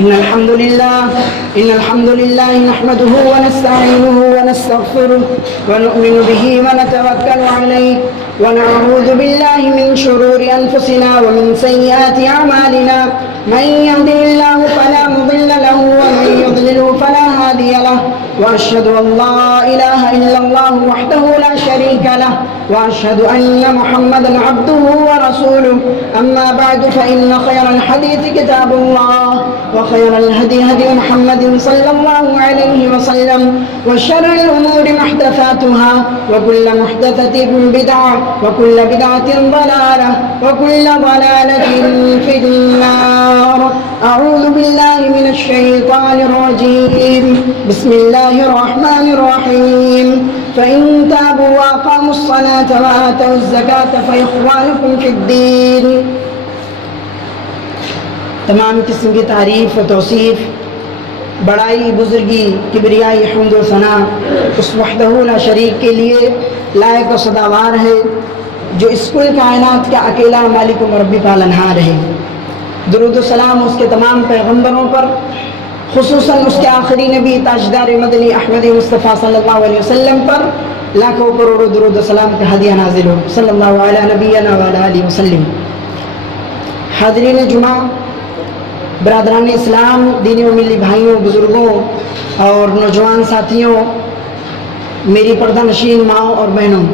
إن الحمد لله نحمده ونستعينه ونستغفره ونؤمن به ونتوكل عليه ونعوذ بالله من شرور أنفسنا ومن سيئات أعمالنا من يهده الله فلا مضل له ومن يضلله فلا هادي له وأشهد أن لا إله إلا الله وحده لا شريك له وأشهد أن محمدا عبده ورسوله أما بعد فإن خير الحديث كتاب الله وخير الهدي هدي محمد صلى الله عليه وسلم وشر الأمور محدثاتها وكل محدثة بدعة وكل بدعة ضلالة وكل ضلالة في النار. أعوذ بالله من الشيطان الرجيم. بسم الله الرحمن الرحيم. فإن تابوا وأقاموا الصلاة وآتوا الزكاة فإخوانكم في الدين. تمام قسم کی تعریف و توصیف، بڑائی، بزرگی، کبریائی، حمد و ثنا اس وحدہ لا شریک کے لیے لائق و سزاوار ہے جو اس کل کائنات کا اکیلا مالک و مربی پالنہار ہے. درود و سلام اس کے تمام پیغمبروں پر، خصوصاً اس کے آخری نبی تاجدار مدنی احمد مصطفیٰ صلی اللہ علیہ وسلم پر لاکھوں کروڑوں درود و سلام کا ہدیہ نازل ہو صلی اللہ علیہ نبینا وعلی آلہ وسلم. حاضرین جمعہ، برادران اسلام، دینی و ملی بھائیوں، بزرگوں اور نوجوان ساتھیوں، میری پردہ نشین ماؤں اور بہنوں،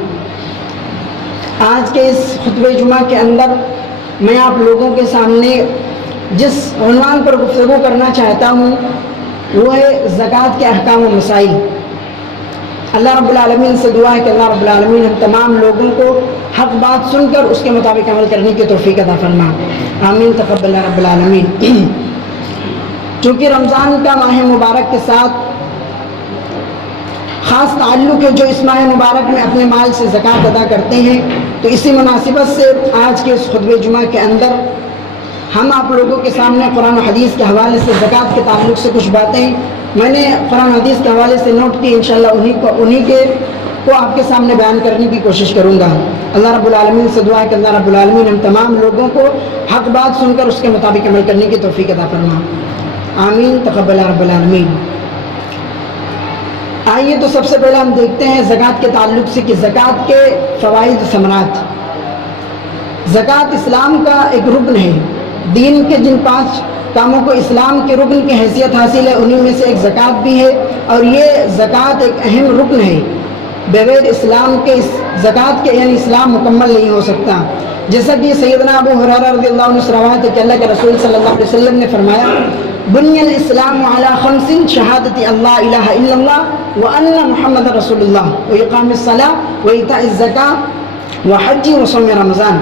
آج کے اس خطبہ جمعہ کے اندر میں آپ لوگوں کے سامنے جس عنوان پر گفتگو کرنا چاہتا ہوں وہ ہے زکوٰۃ کے احکام و مسائل. اللہ رب العالمین سے دعا ہے کہ اللہ رب العالمین ہم تمام لوگوں کو حق بات سن کر اس کے مطابق عمل کرنے کی توفیق عطا فرما. آمین تقبل رب العالمین. چونکہ رمضان کا ماہ مبارک کے ساتھ خاص تعلق ہے جو اس ماہ مبارک میں اپنے مال سے زکوٰۃ ادا کرتے ہیں، تو اسی مناسبت سے آج کے اس خطبہ جمعہ کے اندر ہم آپ لوگوں کے سامنے قرآن و حدیث کے حوالے سے زکوٰۃ کے تعلق سے کچھ باتیں میں نے قرآن و حدیث کے حوالے سے نوٹ کی، انشاءاللہ انہی کو آپ کے سامنے بیان کرنے کی کوشش کروں گا. اللہ رب العالمین سے دعا ہے کہ اللہ رب العالمین ہم تمام لوگوں کو حق بات سن کر اس کے مطابق عمل کرنے کی توفیق عطا فرما. آمین تقبل رب العالمین. آئیے تو سب سے پہلے ہم دیکھتے ہیں زکوٰۃ کے تعلق سے کہ زکوٰۃ کے فوائد و ثمرات. زکوٰۃ اسلام کا ایک رکن ہے. دین کے جن 5 کاموں کو اسلام کے رکن کی حیثیت حاصل ہے انہی میں سے ایک زکوٰۃ بھی ہے، اور یہ زکوٰۃ ایک اہم رکن ہے. بغیر اسلام کے زکوٰۃ کے یعنی اسلام مکمل نہیں ہو سکتا. جیسا کہ سیدنا ابو ہریرہ رضی اللہ عنہ سے روایت ہے کہ اللہ کے رسول صلی اللہ علیہ وسلم نے فرمایا، بنی الاسلام علی 5 شہادت اللہ الہ الا اللہ وان محمد رسول اللہ واقام الصلاۃ وایتاء الزکاۃ وحج وصوم رمضان.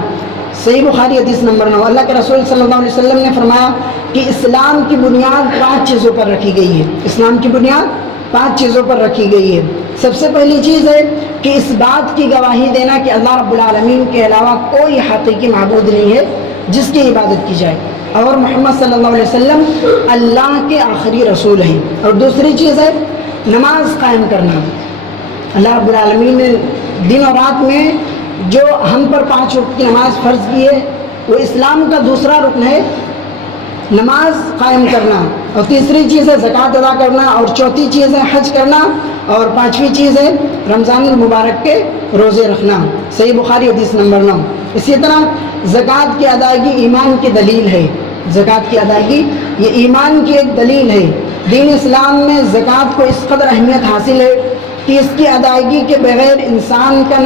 صحیح بخاری حدیث نمبر 9. اللہ کے رسول صلی اللہ علیہ وسلم نے فرمایا کہ اسلام کی بنیاد 5 چیزوں پر رکھی گئی ہے. اسلام کی بنیاد 5 چیزوں پر رکھی گئی ہے. سب سے پہلی چیز ہے کہ اس بات کی گواہی دینا کہ اللہ رب العالمین کے علاوہ کوئی حقیقی معبود نہیں ہے جس کی عبادت کی جائے، اور محمد صلی اللہ علیہ وسلم اللہ کے آخری رسول ہیں. اور دوسری چیز ہے نماز قائم کرنا. اللہ رب العالمین نے دن اور رات میں جو ہم پر 5 وقت کی نماز فرض کی ہے وہ اسلام کا دوسرا رکن ہے، نماز قائم کرنا. اور تیسری چیز ہے زکوٰۃ ادا کرنا، اور چوتھی چیز ہے حج کرنا، اور 5ویں چیز ہے رمضان المبارک کے روزے رکھنا. صحیح بخاری حدیث نمبر 9. اسی طرح زکوٰۃ کی ادائیگی ایمان کی دلیل ہے. زکوٰۃ کی ادائیگی یہ ایمان کی ایک دلیل ہے. دین اسلام میں زکوٰۃ کو اس قدر اہمیت حاصل ہے کہ اس کی ادائیگی کے بغیر انسان کا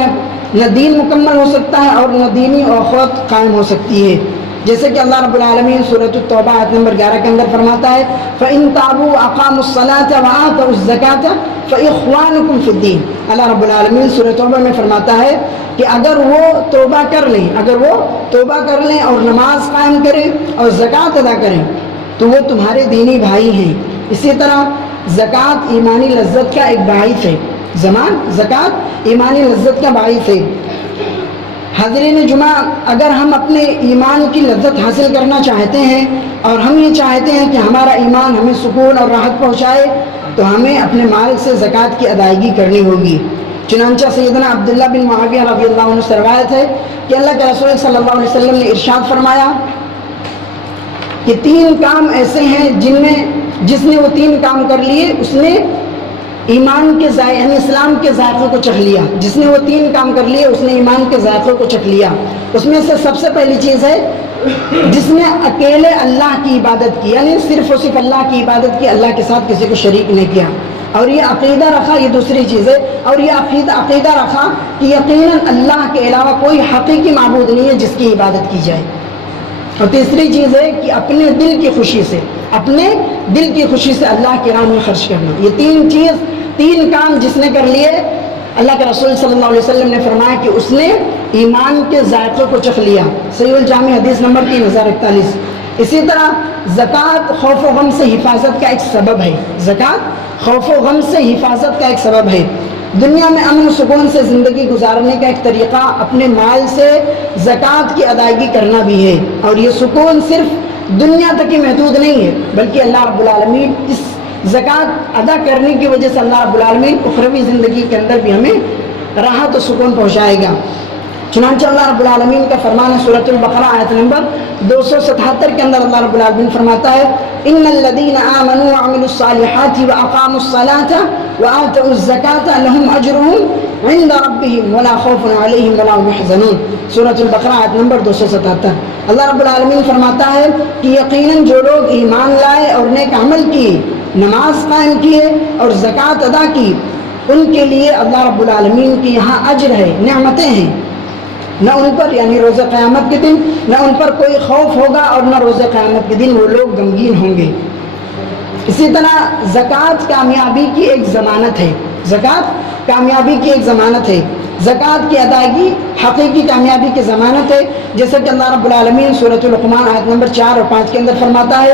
نہ دین مکمل ہو سکتا ہے اور نہ دینی اخوت قائم ہو سکتی ہے. جیسے کہ اللہ رب العالمین سورۃ التوبہ آیت نمبر 11 کے اندر فرماتا ہے، فَإِن تَابُوا وَأَقَامُوا الصَّلَاةَ وَآتَوُا الزَّكَاةَ فَإِخْوَانُكُمْ فِي الدِّينِ. اللہ رب العالمین سورۃ توبہ میں فرماتا ہے کہ اگر وہ توبہ کر لیں اور نماز قائم کریں اور زکوٰۃ ادا کریں تو وہ تمہارے دینی بھائی ہیں. اسی طرح زکوٰۃ ایمانی لذت کا ایک باعث ہے. زکوٰۃ ایمانی لذت کا باعث ہے. حاضرین جمعہ، اگر ہم اپنے ایمان کی لذت حاصل کرنا چاہتے ہیں اور ہم یہ چاہتے ہیں کہ ہمارا ایمان ہمیں سکون اور راحت پہنچائے تو ہمیں اپنے مال سے زکوٰۃ کی ادائیگی کرنی ہوگی. چنانچہ سیدنا عبداللہ بن معاویہ رضی اللہ عنہ سے روایت ہے کہ اللہ کے رسول صلی اللہ علیہ وسلم نے ارشاد فرمایا، کہ 3 کام ایسے ہیں جس نے وہ 3 کام کر لیے اس نے ایمان کے یعنی اسلام کے ذائقے کو چکھ لیا. جس نے وہ 3 کام کر لیے اس نے ایمان کے ذائقے کو چکھ لیا. اس میں سے سب سے پہلی چیز ہے جس نے اکیلے اللہ کی عبادت کی، یعنی صرف اور صرف اللہ کی عبادت کی، اللہ کے ساتھ کسی کو شریک نہیں کیا. اور یہ عقیدہ رکھا، یہ دوسری چیز ہے. اور یہ عقیدہ رکھا کہ یقیناً اللہ کے علاوہ کوئی حقیقی معبود نہیں ہے جس کی عبادت کی جائے. اور تیسری چیز ہے کہ اپنے دل کی خوشی سے اللہ کی راہ میں خرچ کرنا. یہ 3 کام جس نے کر لیے، اللہ کے رسول صلی اللہ علیہ وسلم نے فرمایا کہ اس نے ایمان کے ذائقے کو چکھ لیا. صحیح الجامع حدیث نمبر 3041. اسی طرح زکوٰۃ خوف و غم سے حفاظت کا ایک سبب ہے. زکوٰۃ خوف و غم سے حفاظت کا ایک سبب ہے. دنیا میں امن و سکون سے زندگی گزارنے کا ایک طریقہ اپنے مال سے زکوٰۃ کی ادائیگی کرنا بھی ہے. اور یہ سکون صرف دنیا تک ہی محدود نہیں ہے، بلکہ اللہ رب العالمین اس زکوٰۃ ادا کرنے کی وجہ سے اللہ رب العالمین اخروی زندگی کے اندر بھی ہمیں راحت و سکون پہنچائے گا. چنانچہ اللہ رب العالمین کا فرمان ہے سورۃ البقرہ آیت نمبر 277 کے اندر اللہ رب العالمین فرماتا ہے ان الذین آمنوا وعملوا الصالحات واقاموا الصلاة وآتوا الزکاة لهم اجرهم عند ربهم ولا خوف علیہم ولا هم يحزنون. سورۃ البقرہ آیت نمبر 277. اللہ رب العالمین فرماتا ہے کہ یقیناً جو لوگ ایمان لائے اور نیک عمل کیے، نماز قائم کیے اور زکوٰۃ ادا کی، ان کے لیے اللہ رب العالمین کی یہاں اجر ہے، نعمتیں ہیں. نہ ان پر یعنی روز قیامت کے دن نہ ان پر کوئی خوف ہوگا اور نہ روز قیامت کے دن وہ لوگ غمگین ہوں گے. اسی طرح زکوٰۃ کامیابی کی ایک ضمانت ہے. زکوٰۃ کامیابی کی ایک ضمانت ہے. زکوٰۃ کی ادائیگی حقیقی کامیابی کی ضمانت ہے، جیسا کہ اللہ رب العالمین سورۃ لقمان آیت نمبر 4 اور 5 کے اندر فرماتا ہے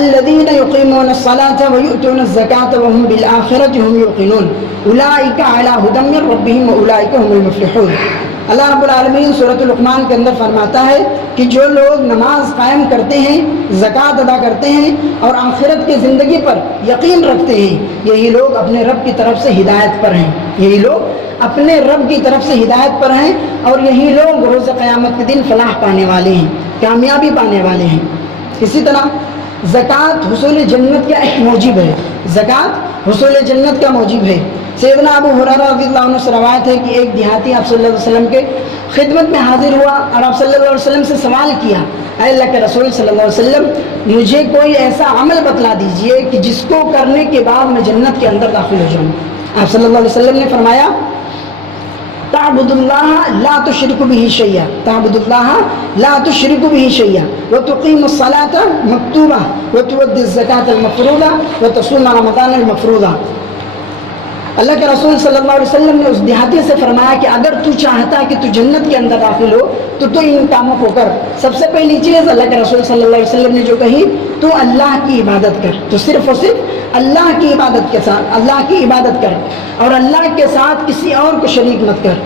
الذین یقیمون الصلاة ویؤتون الزکاة وهم بالآخرة هم یوقنون اولئک علی ھدی من ربہم واولئک هم المفلحون. اللہ رب العالمین سورۃ لقمان کے اندر فرماتا ہے کہ جو لوگ نماز قائم کرتے ہیں، زکوٰۃ ادا کرتے ہیں اور آخرت کی زندگی پر یقین رکھتے ہیں، یہی لوگ اپنے رب کی طرف سے ہدایت پر ہیں. یہی لوگ اپنے رب کی طرف سے ہدایت پر ہیں اور یہی لوگ روز قیامت کے دن فلاح پانے والے ہیں، کامیابی پانے والے ہیں. اسی طرح زکوٰۃ حصول جنت کا ایک موجب ہے. زکوٰۃ حصول جنت کا موجب ہے. سیدنا ابو ہریرہ رضی اللہ عنہ سے روایت ہے کہ ایک دیہاتی آپ صلی اللہ علیہ وسلم کے خدمت میں حاضر ہوا اور آپ صلی اللہ علیہ وسلم سے سوال کیا اے اللہ کے رسول صلی اللہ علیہ وسلم مجھے کوئی ایسا عمل بتلا دیجئے کہ جس کو کرنے کے بعد میں جنت کے اندر داخل ہو جاؤں. آپ صلی اللہ علیہ وسلم نے فرمایا تعبد اللہ لا تشرک به شیئا، تعبد اللہ لا تشرک به شیئا وتقیم الصلاة مکتوبہ وتؤدی الزکاة المفروضہ وتصوم رمضان المفروضہ. اللہ کے رسول صلی اللہ علیہ وسلم نے اس دیہاتی سے فرمایا کہ اگر تو چاہتا کہ تو جنت کے اندر داخل ہو تو ان کاموں کو کر. سب سے پہلی چیز اللہ کے رسول صلی اللہ علیہ وسلم نے جو کہی تو اللہ کی عبادت کر، تو صرف اور صرف اللہ کی عبادت کے ساتھ اللہ کی عبادت کر اور اللہ کے ساتھ کسی اور کو شریک مت کر.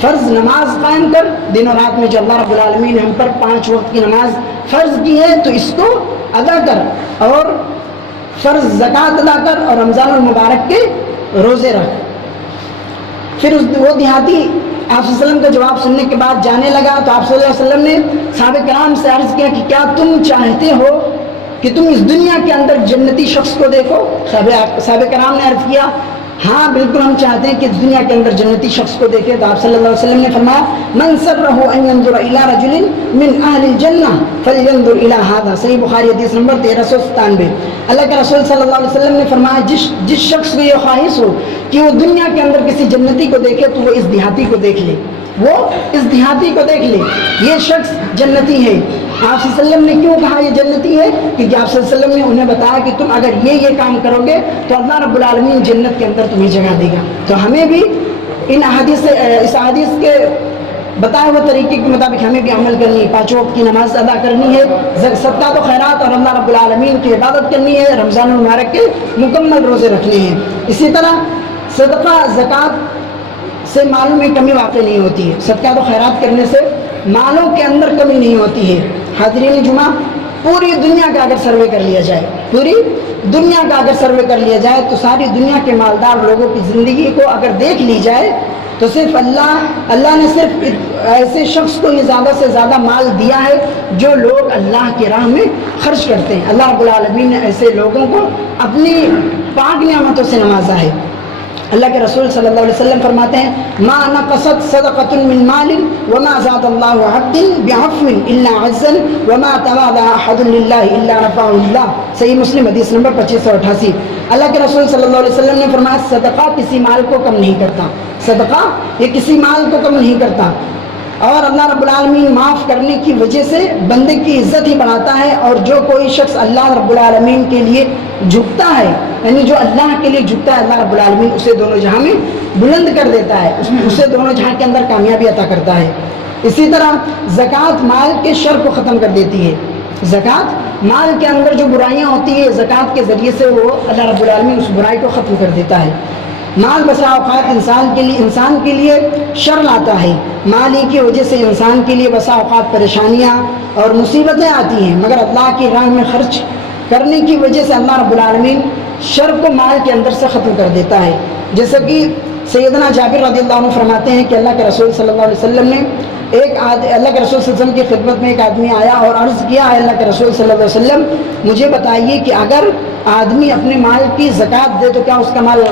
فرض نماز قائم کر، دن و رات میں جو اللہ رب العالمین نے ہم پر 5 وقت کی نماز فرض کی ہے تو اس کو ادا کر، اور فرض زکوٰۃ ادا کر اور رمضان المبارک کے روزے رکھ. پھر وہ دیہاتی آپ صلی اللہ علیہ وسلم کا جواب سننے کے بعد جانے لگا تو آپ صلی اللہ علیہ وسلم نے صحابہ کرام سے عرض کیا کہ کیا تم چاہتے ہو کہ تم اس دنیا کے اندر جنتی شخص کو دیکھو؟ صحابہ کرام نے عرض کیا ہاں بالکل ہم چاہتے ہیں کہ اس دنیا کے اندر جنتی شخص کو دیکھے. تو آپ صلی اللہ علیہ وسلم نے فرمایا من سرہ ان ينظر الى رجل من اہل الجنہ فلینظر الى هذا. صحیح بخاری حدیث نمبر 1397. اللہ کے رسول صلی اللہ علیہ وسلم نے فرمایا جس شخص کو یہ خواہش ہو کہ وہ دنیا کے اندر کسی جنتی کو دیکھے تو وہ اس دیہاتی کو دیکھ لے، وہ اس دیہاتی کو دیکھ لے، یہ شخص جنتی ہے. آپ صلی اللہ علیہ وسلم نے کیوں کہا یہ جنتی ہے؟ کیونکہ آپ صلی اللہ علیہ وسلم نے انہیں بتایا کہ تم اگر یہ کام کرو گے تو اللہ رب العالمین جنت کے اندر تمہیں جگہ دے گا. تو ہمیں بھی اس احادیث کے بتائے ہوئے طریقے کے مطابق ہمیں بھی عمل کرنی ہے. 5 وقت کی نماز ادا کرنی ہے، صدقات و خیرات اور اللہ رب العالمین کی عبادت کرنی ہے، رمضان المبارک کے مکمل روزے رکھنے ہیں. اسی طرح صدقہ زکوٰۃ سے مالوں میں کمی واقع نہیں ہوتی ہے. صدقات و خیرات کرنے سے مالوں کے اندر کمی نہیں ہوتی ہے. حاضرین جمعہ، پوری دنیا کا اگر سروے کر لیا جائے، پوری دنیا کا اگر سروے کر لیا جائے تو ساری دنیا کے مالدار لوگوں کی زندگی کو اگر دیکھ لی جائے تو تو صرف اللہ نے صرف ایسے شخص کو یہ زیادہ سے زیادہ مال دیا ہے جو لوگ اللہ کی راہ میں خرچ کرتے ہیں۔ اللہ رب العالمین نے ایسے لوگوں کو اپنی پاک نعمتوں سے نوازا ہے۔ اللہ کے رسول صلی اللہ علیہ وسلم فرماتے ہیں ما نقصت صدقۃ من مال وما زاد اللہ عبد بعفو الا عزا وما تواضع احد للہ الا رفعہ اللہ، صحیح مسلم حدیث نمبر 2588۔ اللہ کے رسول صلی اللہ علیہ وسلم نے فرمایا صدقہ کسی مال کو کم نہیں کرتا، صدقہ یہ کسی مال کو کم نہیں کرتا، اور اللہ رب العالمین معاف کرنے کی وجہ سے بندے کی عزت ہی بڑھاتا ہے۔ اور جو کوئی شخص اللہ رب العالمین کے لیے جھکتا ہے، یعنی جو اللہ کے لیے جھکتا ہے، اللہ رب العالمین اسے دونوں جہاں میں بلند کر دیتا ہے، اسے دونوں جہاں کے اندر کامیابی عطا کرتا ہے۔ اسی طرح زکوٰۃ مال کے شر کو ختم کر دیتی ہے۔ زکوٰۃ مال کے اندر جو برائیاں ہوتی ہیں، زکوٰۃ کے ذریعے سے وہ اللہ رب العالمین اس برائی کو ختم کر دیتا ہے۔ مال بسا اوقات انسان کے لیے شر لاتا ہے، مال ہی کی وجہ سے انسان کے لیے بسا اوقات پریشانیاں اور مصیبتیں آتی ہیں، مگر اللہ کی راہ میں خرچ کرنے کی وجہ سے اللہ رب العالمین شر کو مال کے اندر سے ختم کر دیتا ہے۔ جیسا کہ سیدنا جابر رضی اللہ عنہ فرماتے ہیں کہ اللہ کے رسول صلی اللہ علیہ وسلم نے اللہ کے رسول صلی اللہ علیہ وسلم کی خدمت میں ایک آدمی آیا اور عرض کیا، اللہ کے رسول صلی اللہ علیہ وسلم مجھے بتائیے کہ اگر آدمی اپنے مال کی زکوٰۃ دے تو کیا اس کا مال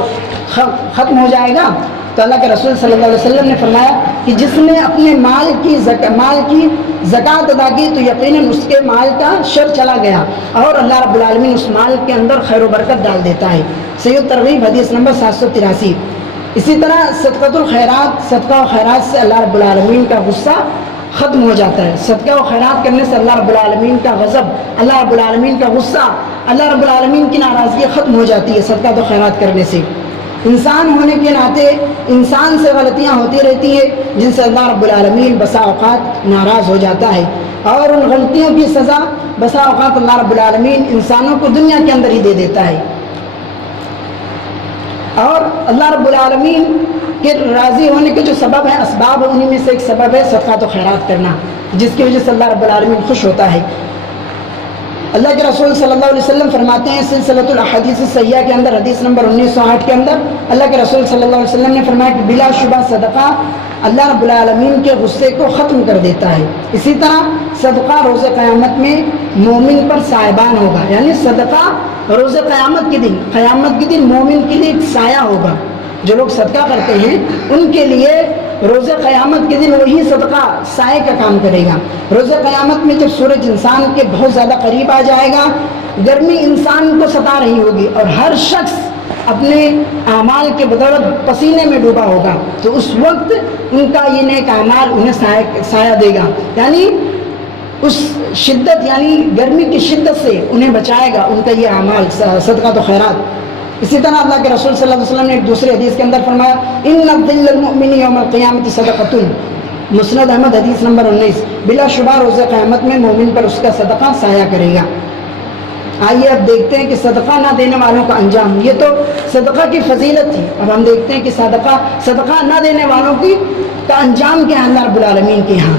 ختم ہو جائے گا؟ تو اللہ کے رسول صلی اللہ علیہ وسلم نے فرمایا کہ جس نے اپنے مال کی زکوٰۃ ادا کی تو یقیناً اس کے مال کا شر چلا گیا اور اللہ رب العالمین اس مال کے اندر خیر و برکت ڈال دیتا ہے۔ صحیح الترغیب حدیث نمبر 783۔ اسی طرح صدقۃ الخیرات، صدقہ و خیرات سے اللہ رب العالمین کا غصہ ختم ہو جاتا ہے۔ صدقہ و خیرات کرنے سے اللہ رب العالمین کا غضب، اللہ رب العالمین کا غصہ، اللہ رب العالمین کی ناراضگی ختم ہو جاتی ہے صدقہ و خیرات کرنے سے۔ انسان ہونے کے ناطے انسان سے غلطیاں ہوتی رہتی ہیں جن سے اللہ رب العالمین بسا اوقات ناراض ہو جاتا ہے، اور ان غلطیوں کی سزا بسا اوقات اللہ رب العالمین انسانوں کو دنیا کے اندر ہی دے دیتا ہے۔ اور اللہ رب العالمین کے راضی ہونے کے جو سبب ہیں، اسباب ہیں، انہیں میں سے ایک سبب ہے صدقات و خیرات کرنا، جس کی وجہ سے اللہ رب العالمین خوش ہوتا ہے۔ اللہ کے رسول صلی اللہ علیہ وسلم فرماتے ہیں سلسلۃ الاحادیث الصحیحہ کے اندر حدیث نمبر 1908 کے اندر اللہ کے رسول صلی اللہ علیہ وسلم نے فرمایا کہ بلا شبہ صدقہ اللہ رب العالمین کے غصے کو ختم کر دیتا ہے۔ اسی طرح صدقہ روز قیامت میں مومن پر سائبان ہوگا، یعنی صدقہ روز قیامت کے دن مومن کے لیے ایک سایہ ہوگا۔ جو لوگ صدقہ کرتے ہیں ان کے لیے روز قیامت کے دن وہی صدقہ سائے کا کام کرے گا۔ روز قیامت میں جب سورج انسان کے بہت زیادہ قریب آ جائے گا، گرمی انسان کو ستا رہی ہوگی اور ہر شخص اپنے اعمال کے بدولت پسینے میں ڈوبا ہوگا، تو اس وقت ان کا یہ نیک اعمال انہیں سایہ دے گا، یعنی اس شدت، یعنی گرمی کی شدت سے انہیں بچائے گا ان کا یہ اعمال صدقہ و خیرات۔ اسی طرح اللہ کے رسول صلی اللہ علیہ وسلم نے ایک دوسرے حدیث کے اندر فرمایا ان الظل المؤمن یوم القیامت صدقۃ، مسند احمد حدیث نمبر 19، بلا شبہ روز قیامت میں مومن پر اس کا صدقہ سایہ کرے گا۔ آئیے اب دیکھتے ہیں کہ صدقہ نہ دینے والوں کا انجام۔ یہ تو صدقہ کی فضیلت تھی، اب ہم دیکھتے ہیں کہ صدقہ نہ دینے والوں کا انجام کیا ہے اللہ رب العالمین کے یہاں۔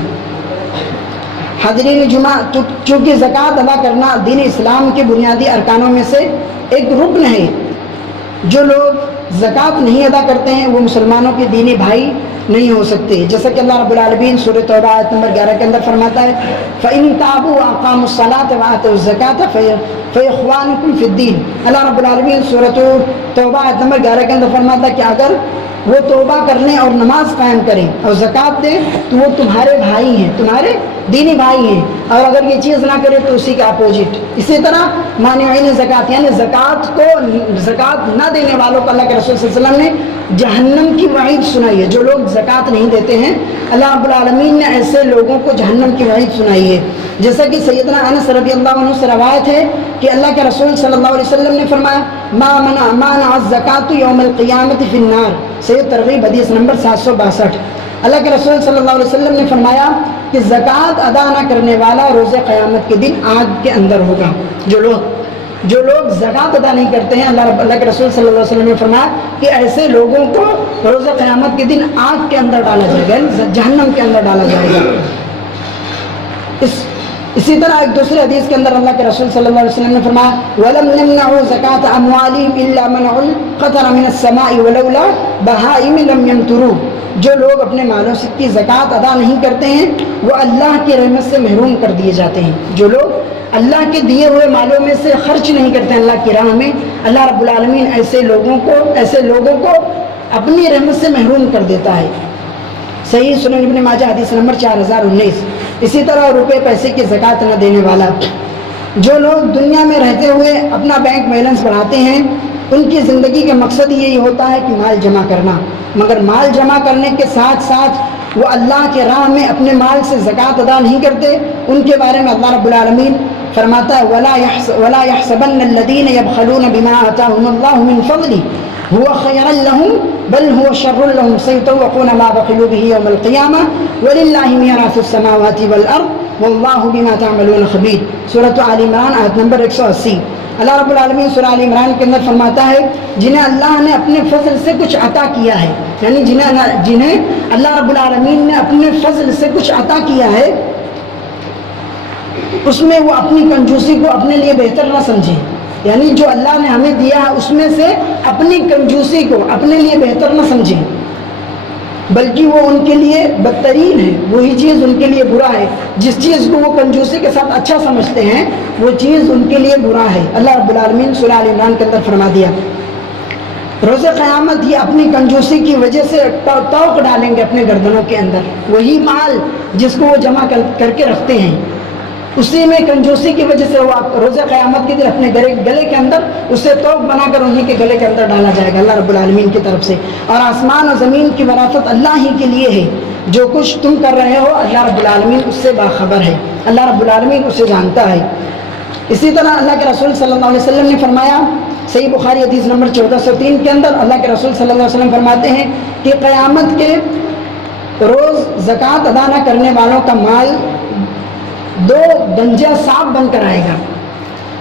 حاضرین جمعہ، چونکہ زکوٰۃ ادا کرنا دین اسلام کے بنیادی ارکانوں میں سے ایک رکن ہے، جو لوگ زکوٰۃ نہیں ادا کرتے ہیں وہ مسلمانوں کے دینی بھائی نہیں ہو سکتے، جیسا کہ اللہ رب العالمین سورہ توبہ آیت نمبر 11 کے اندر فرماتا ہے فَإِن تَابُوا وَأَقَامُوا الصَّلَاةَ وَآتَوُا الزَّكَاةَ فَإِخْوَانُكُمْ فِي الدِّينِ۔ اللہ رب العالمین سورہ توبہ آیت نمبر 11 کے اندر فرماتا ہے کہ اگر وہ توبہ کر لیں اور نماز قائم کریں اور زکوٰۃ دیں تو وہ تمہارے بھائی ہیں، تمہارے دینی بھائی ہیں، اور اگر یہ چیز نہ کرے تو اسی کا اپوزٹ۔ اسی طرح مانعین زکوٰۃ، یعنی زکوٰۃ نہ دینے والوں کو اللہ کے رسول صلی اللہ علیہ وسلم نے جہنم کی وعید سنائی ہے۔ جو لوگ زکوٰۃ نہیں دیتے ہیں اللہ رب العالمین نے ایسے لوگوں کو جہنم کی وعید سنائی ہے، جیسا کہ سیدنا انس رضی اللہ عنہ سے روایت ہے کہ اللہ کے رسول صلی اللہ علیہ وسلم نے فرمایا ما منع الزکاۃ یوم القیامت فی النار، صحیح ترغیب حدیث نمبر 762۔ اللہ کے رسول صلی اللہ علیہ وسلم نے فرمایا کہ زکوٰۃ ادا نہ کرنے والا روز قیامت کے دن آگ کے اندر ہوگا۔ جو لوگ زکوٰۃ ادا نہیں کرتے ہیں اللہ کے رسول صلی اللہ علیہ وسلم نے فرمایا کہ ایسے لوگوں کو روز قیامت کے دن آگ کے اندر ڈالا جائے گا، جہنم کے اندر ڈالا جائے گا۔ اسی طرح ایک دوسرے حدیث کے اندر اللہ کے رسول صلی اللہ علیہ وسلم نے فرمایا وَلَمْ نَمْنَعُوا زَكَاةَ أَمْوَالِهِمْ إِلَّا مَنْعُوا الْقَطَرَ مِنَ السَّمَاءِ وَلَوْلَا بَهَائِمِ لَمْ يَمْطُرُوا۔ جو لوگ اپنے مالوں سے کی زکوٰۃ ادا نہیں کرتے ہیں وہ اللہ کی رحمت سے محروم کر دیے جاتے ہیں۔ جو لوگ اللہ کے دیے ہوئے مالوں میں سے خرچ نہیں کرتے اللہ کی راہ میں، اللہ رب العالمین ایسے لوگوں کو اپنی رحمت سے محروم کر دیتا ہے۔ صحیح سنن ابن ماجہ حدیث نمبر 4019۔ اسی طرح روپے پیسے کی زکوٰۃ نہ دینے والا، جو لوگ دنیا میں رہتے ہوئے اپنا بینک بیلنس بڑھاتے ہیں ان کی زندگی کا مقصد یہی ہوتا ہے کہ مال جمع کرنا، مگر مال جمع کرنے کے ساتھ ساتھ وہ اللہ کے راہ میں اپنے مال سے زکوٰۃ ادا نہیں کرتے، ان کے بارے میں اللہ رب العالمین فرماتا ہے وَلَا يَحْسَبَنَّ الَّذِينَ يَبْخَلُونَ بِمَا آتَاهُمُ اللَّهُ مِنْ فَضْلِهِ هُوَ خَيْرًا لَهُمْ بَلْ هُوَ شَرٌّ لَهُمْ سَيُطَوَّقُونَ مَا بَخِلُوا بِهِ يَوْمَ الْقِيَامَةِ وَلِلَّهِ مِيرَاثُ السَّمَاوَاتِ وَالْأَرْضِ وَاللَّهُ بِمَا تَعْمَلُونَ خَبِيرٌ۔ سورۃ آل عمران آیت نمبر 180۔ اللہ رب العالمین سورہ آل عمران کے اندر فرماتا ہے جنہیں اللہ نے اپنے فضل سے کچھ عطا کیا ہے، یعنی جنہیں اللہ رب العالمین نے اپنے فضل سے کچھ عطا کیا ہے اس میں وہ اپنی کنجوسی کو اپنے لیے بہتر نہ سمجھیں، یعنی جو اللہ نے ہمیں دیا ہے اس میں سے اپنی کنجوسی کو اپنے لیے بہتر نہ سمجھیں، بلکہ وہ ان کے لیے بدترین ہے، وہی چیز ان کے لیے برا ہے۔ جس چیز کو وہ کنجوسی کے ساتھ اچھا سمجھتے ہیں وہ چیز ان کے لیے برا ہے۔ اللہ رب العالمین سورہ آل عمران کے اندر فرما دیا روز قیامت یہ اپنی کنجوسی کی وجہ سے توق ڈالیں گے اپنے گردنوں کے اندر، وہی مال جس کو وہ جمع کر کے رکھتے ہیں اسی میں کنجوسی کی وجہ سے وہ روز قیامت کے دن اپنے گلے کے اندر اسے توق بنا کر انہیں کے گلے کے اندر ڈالا جائے گا اللہ رب العالمین کی طرف سے۔ اور آسمان اور زمین کی وراثت اللہ ہی کے لیے ہے، جو کچھ تم کر رہے ہو اللہ رب العالمین اس سے باخبر ہے، اللہ رب العالمین اسے جانتا ہے۔ اسی طرح اللہ کے رسول صلی اللہ علیہ وسلم نے فرمایا صحیح بخاری حدیث نمبر 1403 کے اندر اللہ کے رسول صلی اللہ علیہ وسلم فرماتے ہیں کہ قیامت کے روز زکوٰۃ ادا نہ کرنے والوں کا مال 2 گنجا سانپ بن کر آئے گا۔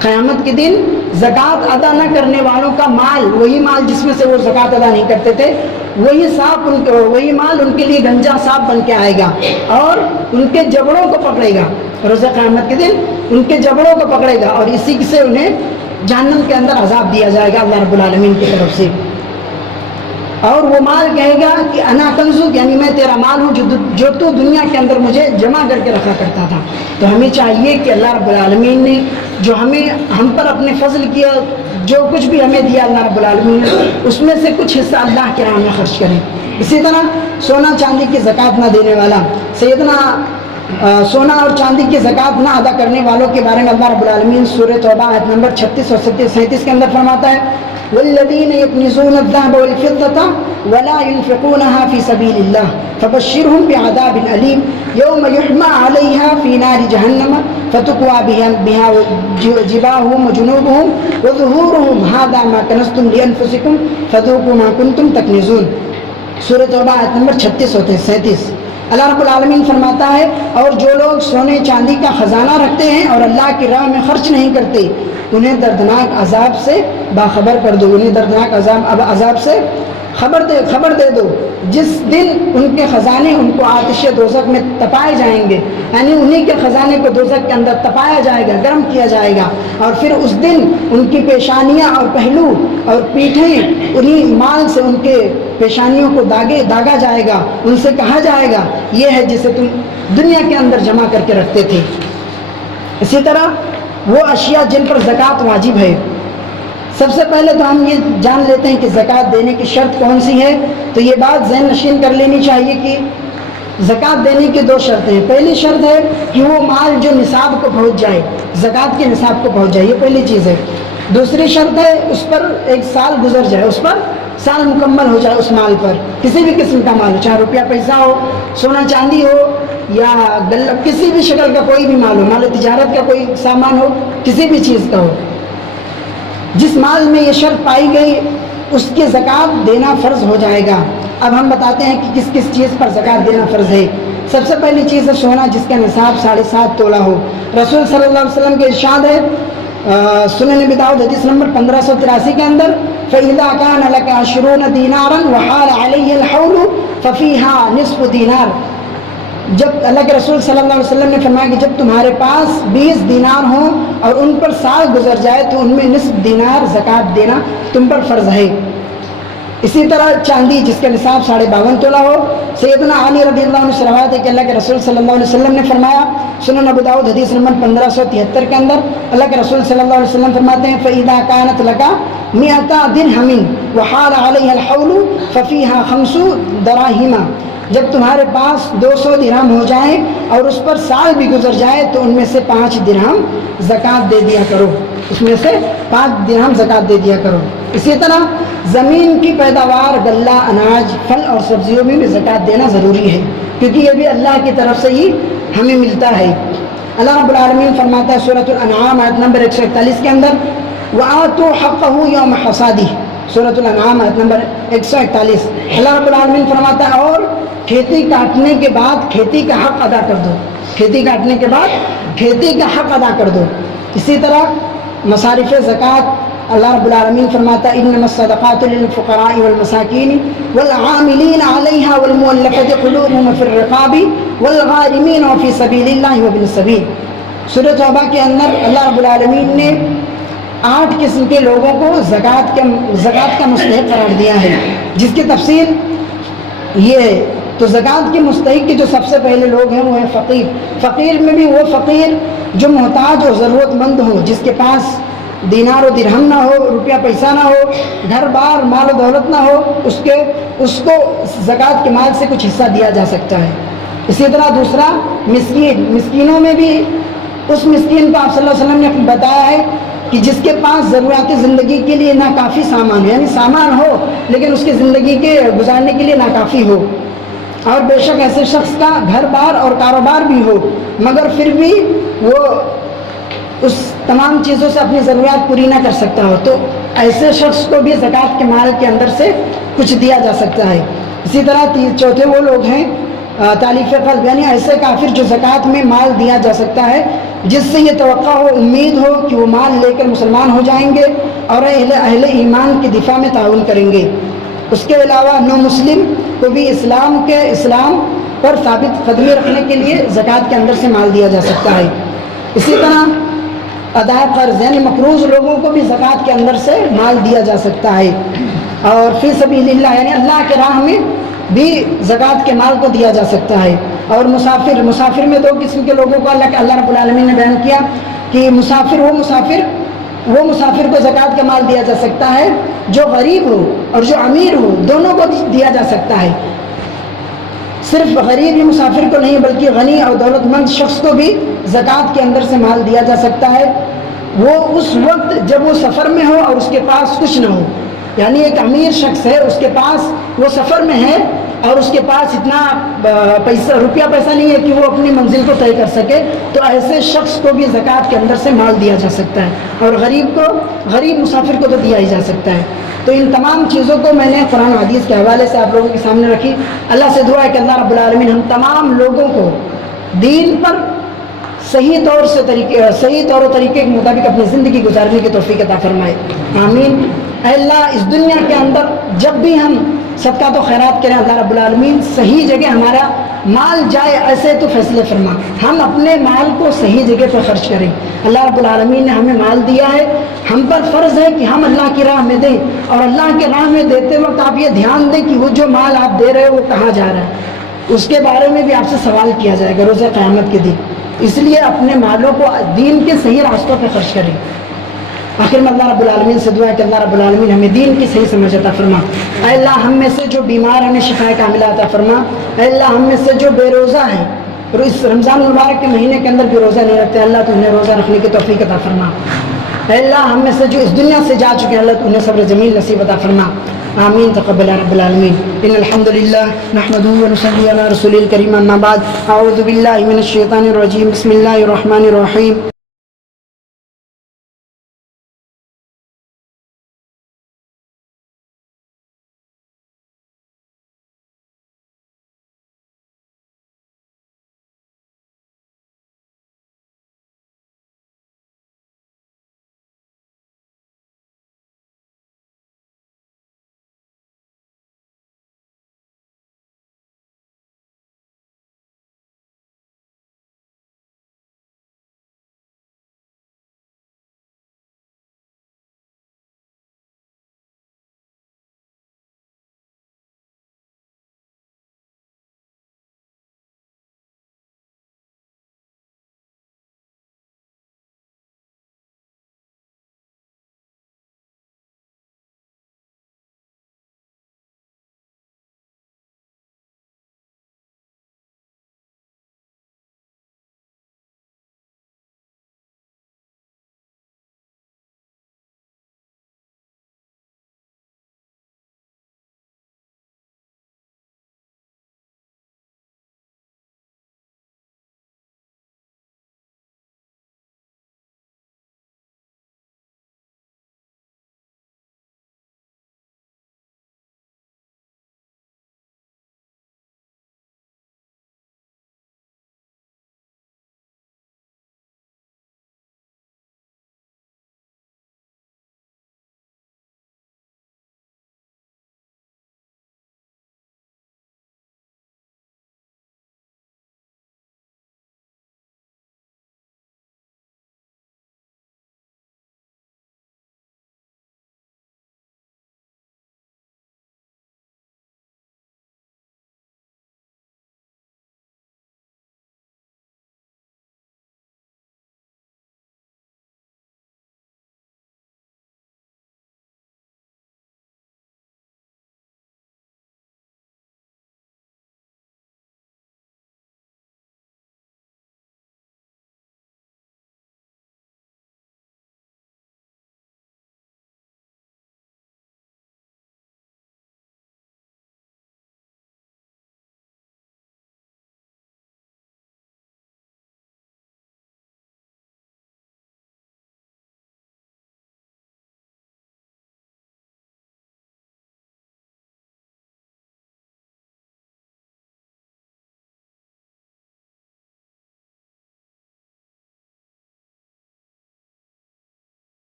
قیامت کے دن زکوٰۃ ادا نہ کرنے والوں کا مال، وہی مال جس میں سے وہ زکوٰۃ ادا نہیں کرتے تھے، وہی مال ان کے لیے گنجا سانپ بن کے آئے گا اور ان کے جبڑوں کو پکڑے گا۔ روز قیامت کے دن ان کے جبڑوں کو پکڑے گا اور اسی سے انہیں جہنم کے اندر عذاب دیا جائے گا اللہ رب العالمین کی طرف سے۔ اور وہ مال کہے گا کہ انا کنزک، یعنی میں تیرا مال ہوں جو تو دنیا کے اندر مجھے جمع کر کے رکھا کرتا تھا۔ تو ہمیں چاہیے کہ اللہ رب العالمین نے جو ہم پر اپنے فضل کیا، جو کچھ بھی ہمیں دیا اللہ رب العالمین نے، اس میں سے کچھ حصہ اللہ کے راہ میں خرچ کریں۔ اسی طرح سونا چاندی کی زکوٰۃ نہ دینے والا، سونا اور چاندی کی زکوٰۃ نہ ادا کرنے والوں کے بارے میں اللہ رب العالمین سورہ توبہ آیت نمبر 36 اور 37 کے اندر فرماتا ہے والذین یکنزون الذهب والفضة ولا ينفقونها في سبيل الله فبشرهم بعذاب أليم يوم يحمى عليها في نار جهنم فتقوى بها جباههم وجنوبهم وظهورهم هذا ما كنزتم لأنفسكم فذوقوا ما كنتم تكنزون۔ سورہ توبہ آیت نمبر 36 اور 37۔ اللہ رب العالمین فرماتا ہے اور جو لوگ سونے چاندی کا خزانہ رکھتے ہیں اور اللہ کی راہ میں خرچ نہیں کرتے انہیں دردناک عذاب سے باخبر کر دو، انہیں دردناک عذاب سے خبر دے دو جس دن ان کے خزانے ان کو آتش دوزخ میں تپائے جائیں گے، یعنی انہیں کے خزانے کو دوزخ کے اندر تپایا جائے گا، گرم کیا جائے گا، اور پھر اس دن ان کی پیشانیاں اور پہلو اور پیٹھیں انہیں مال سے ان کے پیشانیوں کو داغا جائے گا، ان سے کہا جائے گا یہ ہے جسے تم دنیا کے اندر جمع کر کے رکھتے تھے۔ اسی طرح وہ اشیاء جن پر زکوٰۃ واجب ہے، سب سے پہلے تو ہم یہ جان لیتے ہیں کہ زکوٰۃ دینے کی شرط کون سی ہے۔ تو یہ بات ذہن نشین کر لینی چاہیے کہ زکوٰۃ دینے کی 2 شرطیں ہیں۔ پہلی شرط ہے کہ وہ مال جو نصاب کو پہنچ جائے، زکوٰۃ کے نصاب کو پہنچ جائے، یہ پہلی چیز ہے۔ دوسری شرط ہے اس پر 1 سال گزر جائے، اس پر سال مکمل ہو جائے اس مال پر، کسی بھی قسم کا مال ہو، چاہے روپیہ پیسہ ہو، سونا چاندی ہو یا کسی بھی شکل کا کوئی بھی مال ہو، مال تجارت کا کوئی سامان ہو، کسی بھی چیز کا ہو، جس مال میں یہ شرط پائی گئی اس کی زکوٰۃ دینا فرض ہو جائے گا۔ اب ہم بتاتے ہیں کہ کس کس چیز پر زکوٰۃ دینا فرض ہے۔ سب سے پہلی چیز ہے سونا جس کا نصاب 7.5 تولہ ہو۔ رسول صلی اللہ علیہ وسلم کے ارشاد ہے سنن ابی داؤد حدیث نمبر 1583 کے اندر فَإِذَا كَانَ لَكَ 20 دِينَارًا وَحَالَ عَلَيْهِ الْحَوْلُ فَفِيهَا نِصْفُ دِينَار۔ جب اللہ کے رسول صلی اللہ علیہ وسلم نے فرمایا کہ جب تمہارے پاس 20 دینار ہوں اور ان پر سال گزر جائے تو ان میں نصف دینار زکوٰۃ دینا تم پر فرض ہے۔ اسی طرح چاندی جس کا نصاب 52.5 تولہ ہو. سیدنا علی رضی اللہ عنہ سے روایت ہے کہ اللہ کے رسول صلی اللہ علیہ وسلم نے فرمایا، سنن ابو داؤد حدیث نمبر 1573 کے اندر اللہ کے رسول صلی اللہ علیہ وسلم فرماتے ہیں فَإِذَا كَانَتْ لَكَ 100 دِرْهَمٍ وَحَالَ عَلَيْهَا الْحَوْلُ فَفِيهَا 5 دَرَاهِمَ. جب تمہارے پاس 200 درہم ہو جائیں اور اس پر سال بھی گزر جائے تو ان میں سے 5 درہم زکوٰۃ دے دیا کرو، اس میں سے 5 درہم زکوٰۃ دے دیا کرو. اسی طرح زمین کی پیداوار، غلہ، اناج، پھل اور سبزیوں میں بھی زکوٰۃ دینا ضروری ہے، کیونکہ یہ بھی اللہ کی طرف سے ہی ہمیں ملتا ہے. اللہ رب العالمین فرماتا ہے سورۃ الانعام آیت نمبر 141 کے اندر وَآتُوا حَقَّهُ يَوْمَ حَصَادِهِ. سورۃ الانعام آیت نمبر 141. اللہ رب العالمین فرماتا ہے اور کھیتی کاٹنے کے بعد کھیتی کا حق ادا کر دو، کھیتی کاٹنے کے بعد کھیتی کا حق ادا کر دو. اسی طرح مصارف زکوٰۃ اللہ رب العالمین فرماتا ہے انما الصدقات للفقراء والمساکین والعاملین علیہا والمؤلفۃ قلوبہم فی الرقاب والغارمین وفی سبیل اللہ وابن السبیل. سورۃ توبہ کے اندر اللہ رب العالمین نے 8 قسم کے لوگوں کو زکوٰۃ کا مستحق قرار دیا ہے، جس کی تفصیل یہ ہے. تو زکوٰۃ کے مستحق کے جو سب سے پہلے لوگ ہیں وہ ہے فقیر. فقیر میں بھی وہ فقیر جو محتاج اور ضرورت مند ہو، جس کے پاس دینار و درہم نہ ہو، روپیہ پیسہ نہ ہو، گھر بار مال و دولت نہ ہو، اس کو زکوٰۃ کے مال سے کچھ حصہ دیا جا سکتا ہے. اسی طرح دوسرا مسکین. مسکینوں میں بھی اس مسکین کو آپ صلی اللہ علیہ وسلم نے بتایا ہے کہ جس کے پاس ضروریات زندگی کے لیے ناکافی سامان ہو، یعنی سامان ہو لیکن اس کی زندگی کے گزارنے کے لیے ناکافی ہو، اور بے شک ایسے شخص کا گھر بار اور کاروبار بھی ہو مگر پھر بھی وہ اس تمام چیزوں سے اپنی ضروریات پوری نہ کر سکتا ہو، تو ایسے شخص کو بھی زکوٰۃ کے مال کے اندر سے کچھ دیا جا سکتا ہے. اسی طرح چوتھے وہ لوگ ہیں تالیف قلب، یعنی ایسے کافر جو زکوٰۃ میں مال دیا جا سکتا ہے جس سے یہ توقع ہو، امید ہو کہ وہ مال لے کر مسلمان ہو جائیں گے اور اہل ایمان کے دفاع میں تعاون کریں گے. اس کے علاوہ نو مسلم کو بھی اسلام پر ثابت قدمی رکھنے کے لیے زکوٰۃ کے اندر سے مال دیا جا سکتا ہے. اسی طرح ادائے قرض یعنی مقروض لوگوں کو بھی زکوٰۃ کے اندر سے مال دیا جا سکتا ہے. اور فی سبیل اللہ یعنی اللہ کے راہ میں بھی زکوٰۃ کے مال کو دیا جا سکتا ہے. اور مسافر میں 2 قسم کے لوگوں کو اللہ رب العالمین نے بیان کیا کہ وہ مسافر کو زکوٰۃ کا مال دیا جا سکتا ہے جو غریب ہو اور جو امیر ہو، دونوں کو دیا جا سکتا ہے. صرف غریب ہی مسافر کو نہیں بلکہ غنی اور دولت مند شخص کو بھی زکوٰۃ کے اندر سے مال دیا جا سکتا ہے، وہ اس وقت جب وہ سفر میں ہو اور اس کے پاس کچھ نہ ہو. یعنی ایک امیر شخص ہے، اس کے پاس وہ سفر میں ہے اور اس کے پاس اتنا روپیہ پیسہ نہیں ہے کہ وہ اپنی منزل کو طے کر سکے، تو ایسے شخص کو بھی زکوٰۃ کے اندر سے مال دیا جا سکتا ہے. اور غریب مسافر کو تو دیا ہی جا سکتا ہے. تو ان تمام چیزوں کو میں نے قرآن و حدیث کے حوالے سے آپ لوگوں کے سامنے رکھی. اللہ سے دعا ہے کہ اللہ رب العالمین ہم تمام لوگوں کو دین پر صحیح طور و طریقے کے مطابق اپنی زندگی گزارنے کی توفیق عطا فرمائے. آمین. اے اللہ اس دنیا کے اندر جب بھی ہم صدقات و خیرات کریں، اللہ رب العالمین صحیح جگہ ہمارا مال جائے ایسے تو فیصلے فرما، ہم اپنے مال کو صحیح جگہ پر خرچ کریں. اللہ رب العالمین نے ہمیں مال دیا ہے، ہم پر فرض ہے کہ ہم اللہ کی راہ میں دیں، اور اللہ کی راہ میں دیتے وقت آپ یہ دھیان دیں کہ وہ جو مال آپ دے رہے ہو وہ کہاں جا رہا ہے، اس کے بارے میں بھی آپ سے سوال کیا جائے گا روز قیامت کے دن. اس لیے اپنے مالوں کو دین کے صحیح راستوں پہ خرچ کریں. آخر میں اللہ رب العالمین سے دعا ہے کہ اللہ رب العالمین ہمیں دین کی صحیح سمجھ عطا فرما. اے اللہ ہم میں سے جو بیمار ہمیں شفا کاملہ عطا فرما. اے اللہ ہم میں سے جو بے روزہ ہیں اور اس رمضان المبارک کے مہینے کے اندر بھی روزہ نہیں رکھتے، اللہ تو انہیں روزہ رکھنے کی توفیق عطا فرما. اے اللہ ہم میں سے جو اس دنیا سے جا چکے ہیں، اللہ تو انہیں صبر جمیل نصیب عطا فرما. آمین. تقبل رب العالمین. ان الحمد للہ نحمده ونصلي على رسوله الكريم. اما بعد اعوذ باللہ من الشیطان الرجیم. بسم اللہ الرحمن الرحیم.